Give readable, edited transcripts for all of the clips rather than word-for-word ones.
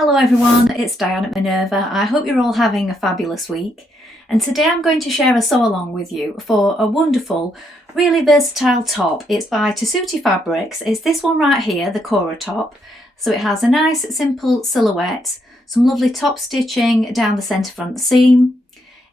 Hello everyone, it's Dianne at Minerva. I hope you're all having a fabulous week. And today I'm going to share a sew along with you for a wonderful, really versatile top. It's by Tessuti fabrics. It's this one right here, the Cora top. So it has a nice simple silhouette, some lovely top stitching down the centre front seam,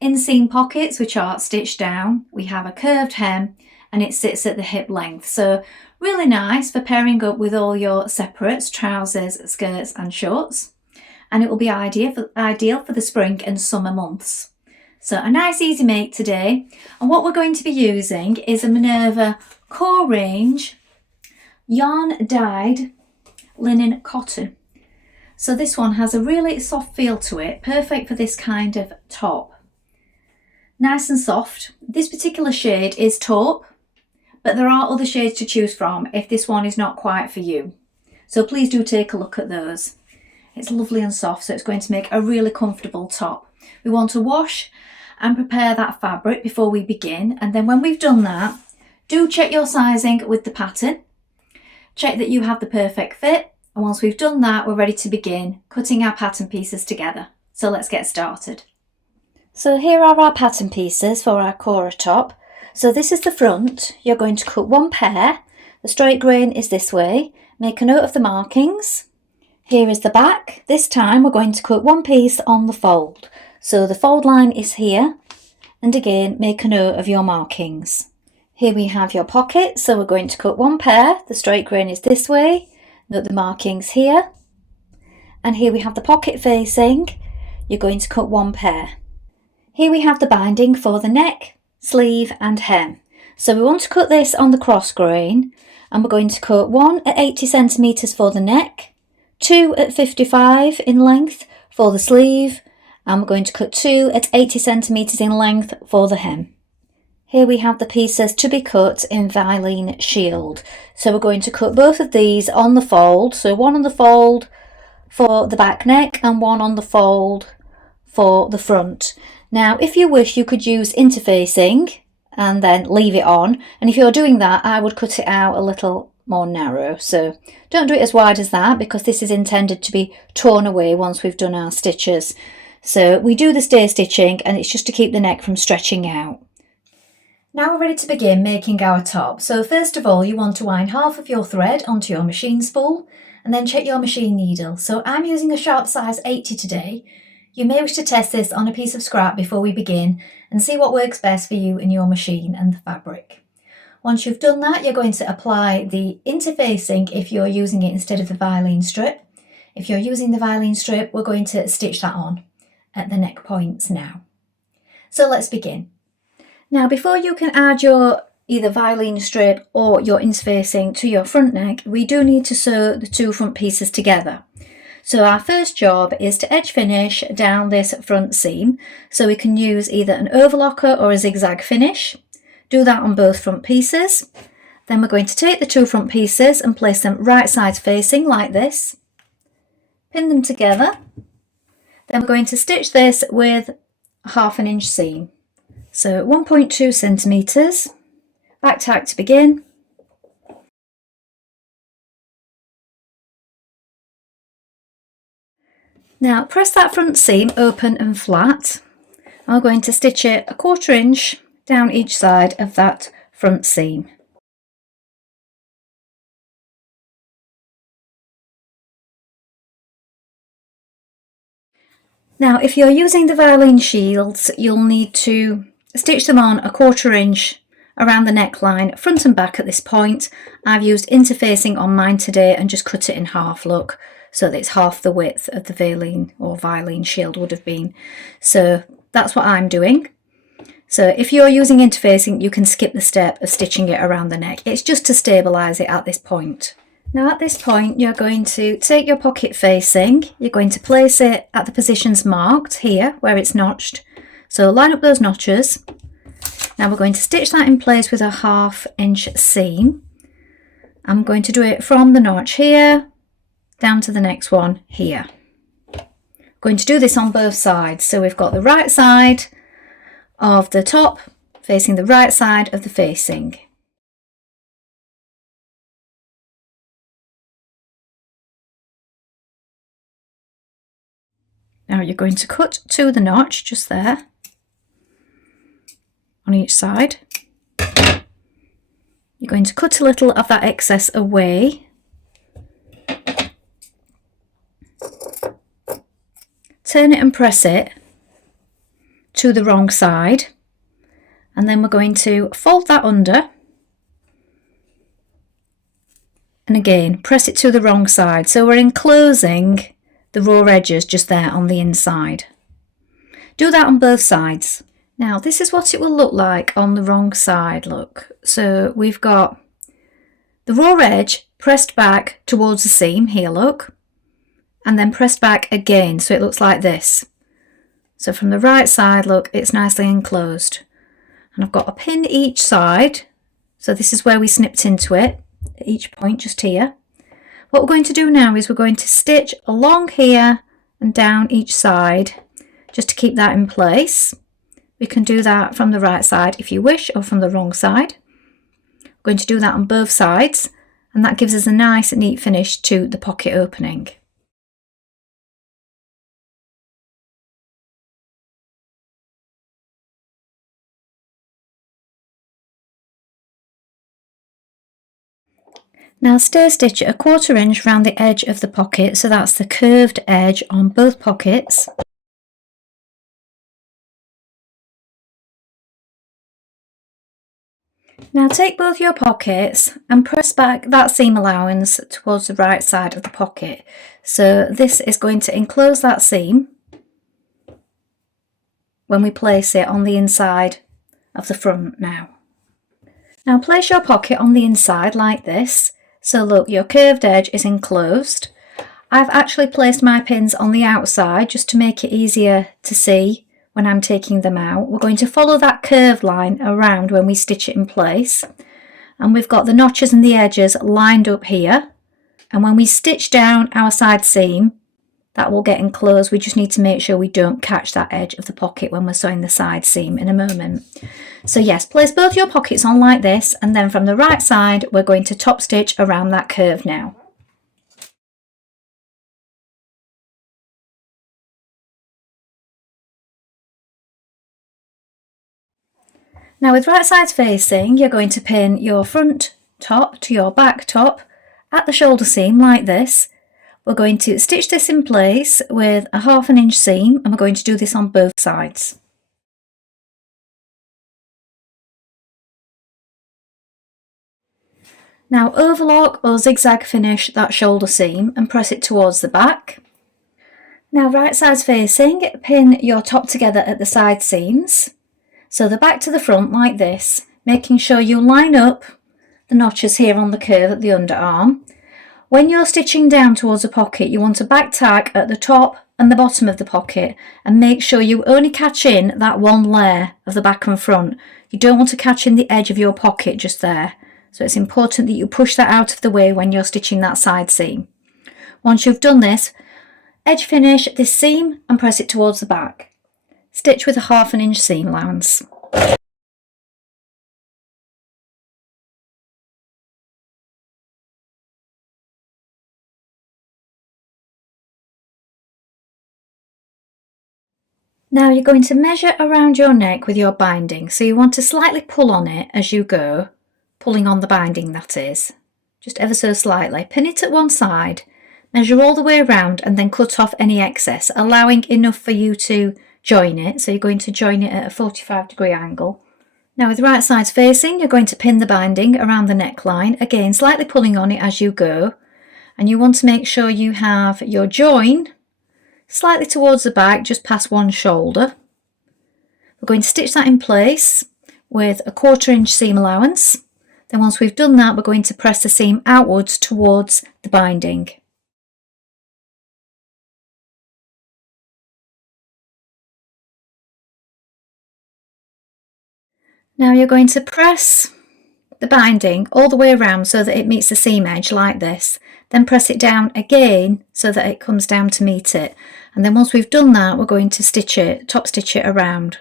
inseam pockets which are stitched down. We have a curved hem and it sits at the hip length. So really nice for pairing up with all your separates, trousers, skirts and shorts. And it will be ideal for the spring and summer months. So a nice easy make today. And what we're going to be using is a Minerva Core range yarn dyed linen cotton. So this one has a really soft feel to it, perfect for this kind of top. Nice and soft. This particular shade is taupe, but there are other shades to choose from if this one is not quite for you. So please do take a look at those. It's lovely and soft, so it's going to make a really comfortable top. We want to wash and prepare that fabric before we begin, and then when we've done that, do check your sizing with the pattern. Check that you have the perfect fit, and once we've done that, we're ready to begin cutting our pattern pieces together. So let's get started. So here are our pattern pieces for our Cora top. So this is the front. You're going to cut one pair. The straight grain is this way. Make a note of the markings. Here is the back. This time we're going to cut one piece on the fold. So the fold line is here. And again, make a note of your markings. Here we have your pocket. So we're going to cut one pair. The straight grain is this way. Note the markings here. And here we have the pocket facing. You're going to cut one pair. Here we have the binding for the neck, sleeve and hem. So we want to cut this on the cross grain, and we're going to cut one at 80 centimeters for the neck, 2 at 55 in length for the sleeve, and we're going to cut 2 at 80 centimeters in length for the hem. Here we have the pieces to be cut in Vilene Shield. So we're going to cut both of these on the fold. So one on the fold for the back neck and one on the fold for the front. Now, if you wish, you could use interfacing and then leave it on. And if you're doing that, I would cut it out a little more narrow. So don't do it as wide as that, because this is intended to be torn away once we've done our stitches. So we do the stay stitching, and it's just to keep the neck from stretching out. Now we're ready to begin making our top. So first of all, you want to wind half of your thread onto your machine spool and then check your machine needle. So I'm using a sharp size 80 today. You may wish to test this on a piece of scrap before we begin and see what works best for you in your machine and the fabric. Once you've done that, you're going to apply the interfacing if you're using it instead of the Vilene strip. If you're using the Vilene strip, we're going to stitch that on at the neck points now. So let's begin. Now, before you can add your either Vilene strip or your interfacing to your front neck, we do need to sew the two front pieces together. So our first job is to edge finish down this front seam. So we can use either an overlocker or a zigzag finish. Do that on both front pieces. Then we're going to take the two front pieces and place them right sides facing like this. Pin them together. Then we're going to stitch this with a 1/2 inch seam. So 1.2 centimeters. Back tack to begin. Now press that front seam open and flat. I'm going to stitch it a 1/4 inch down each side of that front seam. Now if you're using the Vilene shields, you'll need to stitch them on a 1/4 inch around the neckline, front and back at this point. I've used interfacing on mine today and just cut it in half, look. So that it's half the width of the Vilene shield would have been. So that's what I'm doing. So if you're using interfacing, you can skip the step of stitching it around the neck. It's just to stabilise it at this point. Now at this point, you're going to take your pocket facing. You're going to place it at the positions marked here where it's notched. So line up those notches. Now we're going to stitch that in place with a 1/2 inch seam. I'm going to do it from the notch here down to the next one here. Going to do this on both sides. So we've got the right side of the top facing the right side of the facing. Now you're going to cut to the notch just there on each side. You're going to cut a little of that excess away. Turn it and press it to the wrong side, and then we're going to fold that under, and again press it to the wrong side, so we're enclosing the raw edges just there on the inside. Do that on both sides. Now this is what it will look like on the wrong side, look. So we've got the raw edge pressed back towards the seam here, look, and then pressed back again, so it looks like this. So from the right side, look, it's nicely enclosed. And I've got a pin each side, so this is where we snipped into it, at each point just here. What we're going to do now is we're going to stitch along here and down each side, just to keep that in place. We can do that from the right side if you wish, or from the wrong side. We're going to do that on both sides, and that gives us a nice neat finish to the pocket opening. Now stay stitch at 1/4 inch around the edge of the pocket, so that's the curved edge on both pockets. Now take both your pockets and press back that seam allowance towards the right side of the pocket. So this is going to enclose that seam when we place it on the inside of the front now. Now place your pocket on the inside like this. So look, your curved edge is enclosed. I've actually placed my pins on the outside just to make it easier to see when I'm taking them out. We're going to follow that curved line around when we stitch it in place, and we've got the notches and the edges lined up here, and when we stitch down our side seam, that will get enclosed. We just need to make sure we don't catch that edge of the pocket when we're sewing the side seam in a moment. So yes, place both your pockets on like this, and then from the right side we're going to top stitch around that curve now. Now with right sides facing, you're going to pin your front top to your back top at the shoulder seam like this. We're going to stitch this in place with a 1/2 inch seam, and we're going to do this on both sides. Now overlock or zigzag finish that shoulder seam and press it towards the back. Now right sides facing, pin your top together at the side seams. So the back to the front like this, making sure you line up the notches here on the curve at the underarm. When you're stitching down towards the pocket, you want to back tack at the top and the bottom of the pocket, and make sure you only catch in that one layer of the back and front. You don't want to catch in the edge of your pocket just there. So it's important that you push that out of the way when you're stitching that side seam. Once you've done this, edge finish this seam and press it towards the back. Stitch with a 1/2 inch seam allowance. Now you're going to measure around your neck with your binding, so you want to slightly pull on it as you go, pulling on the binding that is, just ever so slightly. Pin it at one side, measure all the way around, and then cut off any excess, allowing enough for you to join it. So you're going to join it at a 45-degree angle. Now with right sides facing, you're going to pin the binding around the neckline, again slightly pulling on it as you go, and you want to make sure you have your join slightly towards the back, just past one shoulder. We're going to stitch that in place with a 1/4 inch seam allowance. Then once we've done that, we're going to press the seam outwards towards the binding. Now you're going to press the binding all the way around so that it meets the seam edge like this. Then press it down again so that it comes down to meet it. And then once we've done that, we're going to stitch it, top stitch it around.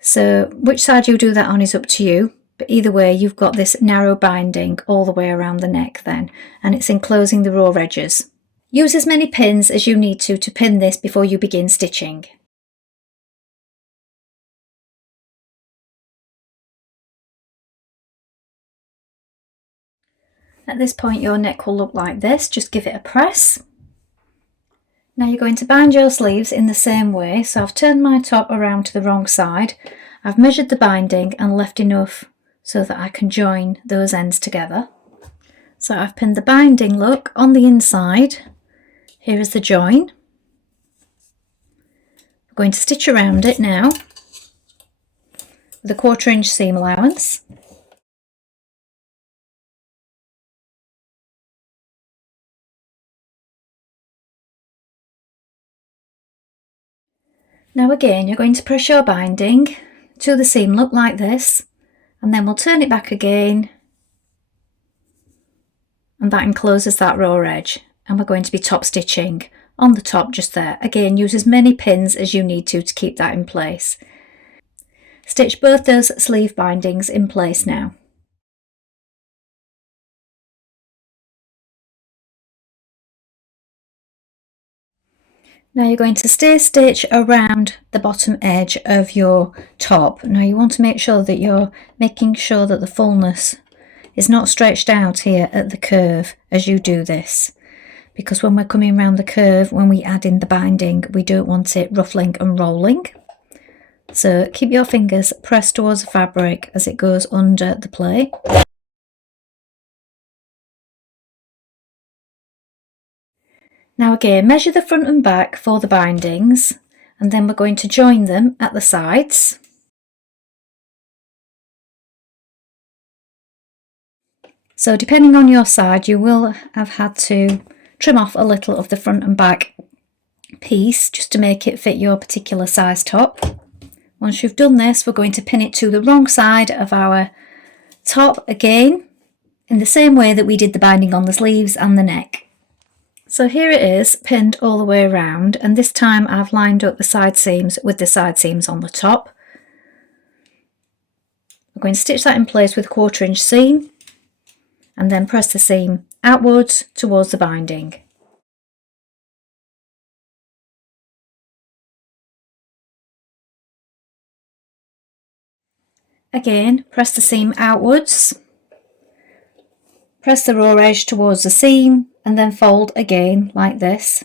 So which side you do that on is up to you, but either way you've got this narrow binding all the way around the neck then, and it's enclosing the raw edges. Use as many pins as you need to pin this before you begin stitching. At this point your neck will look like this, just give it a press. Now you're going to bind your sleeves in the same way, so I've turned my top around to the wrong side. I've measured the binding and left enough so that I can join those ends together. So I've pinned the binding, look, on the inside. Here is the join. I'm going to stitch around it now with a 1/4 inch seam allowance. Now again, you're going to press your binding to the seam, look like this, and then we'll turn it back again, and that encloses that raw edge, and we're going to be top stitching on the top just there. Again, use as many pins as you need to keep that in place. Stitch both those sleeve bindings in place now. Now you're going to stay stitch around the bottom edge of your top. Now you want to make sure that you're making sure that the fullness is not stretched out here at the curve as you do this, because when we're coming around the curve, when we add in the binding, we don't want it ruffling and rolling. So keep your fingers pressed towards the fabric as it goes under the plait. Now again, measure the front and back for the bindings, and then we're going to join them at the sides. So depending on your side, you will have had to trim off a little of the front and back piece just to make it fit your particular size top. Once you've done this, we're going to pin it to the wrong side of our top again, in the same way that we did the binding on the sleeves and the neck. So here it is, pinned all the way around, and this time I've lined up the side seams with the side seams on the top. I'm going to stitch that in place with a 1/4 inch seam, and then press the seam outwards towards the binding. Again, press the seam outwards, press the raw edge towards the seam, and then fold again like this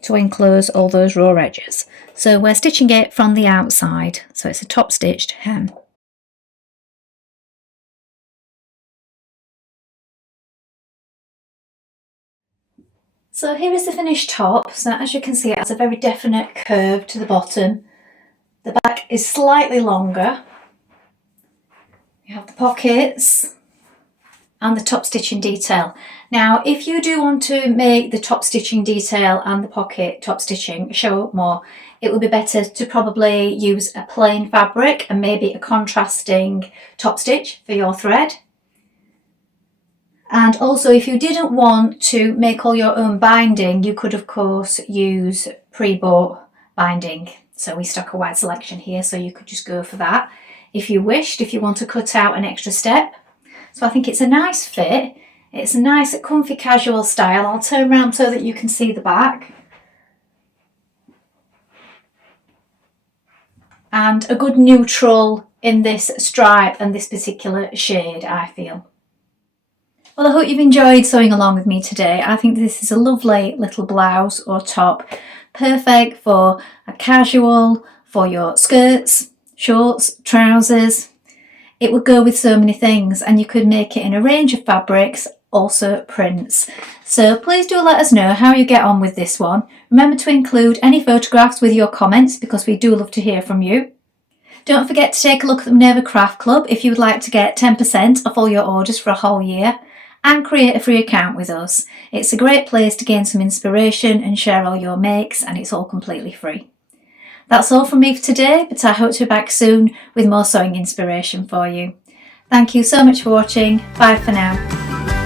to enclose all those raw edges. So we're stitching it from the outside, so it's a top stitched hem. So here is the finished top. So as you can see, it has a very definite curve to the bottom. The back is slightly longer. You have the pockets and the top stitching detail. Now, if you do want to make the top stitching detail and the pocket top stitching show up more, it would be better to probably use a plain fabric and maybe a contrasting top stitch for your thread. And also, if you didn't want to make all your own binding, you could of course use pre-bought binding. So we stock a wide selection here, so you could just go for that if you wished, if you want to cut out an extra step. So I think it's a nice fit. It's a nice comfy casual style. I'll turn around so that you can see the back. And a good neutral in this stripe and this particular shade, I feel. Well, I hope you've enjoyed sewing along with me today. I think this is a lovely little blouse or top, perfect for a casual, for your skirts, shorts, trousers. It would go with so many things, and you could make it in a range of fabrics, also prints. So please do let us know how you get on with this one. Remember to include any photographs with your comments, because we do love to hear from you. Don't forget to take a look at the Minerva Craft Club if you would like to get 10% off all your orders for a whole year and create a free account with us. It's a great place to gain some inspiration and share all your makes, and it's all completely free. That's all from me for today, but I hope to be back soon with more sewing inspiration for you. Thank you so much for watching. Bye for now.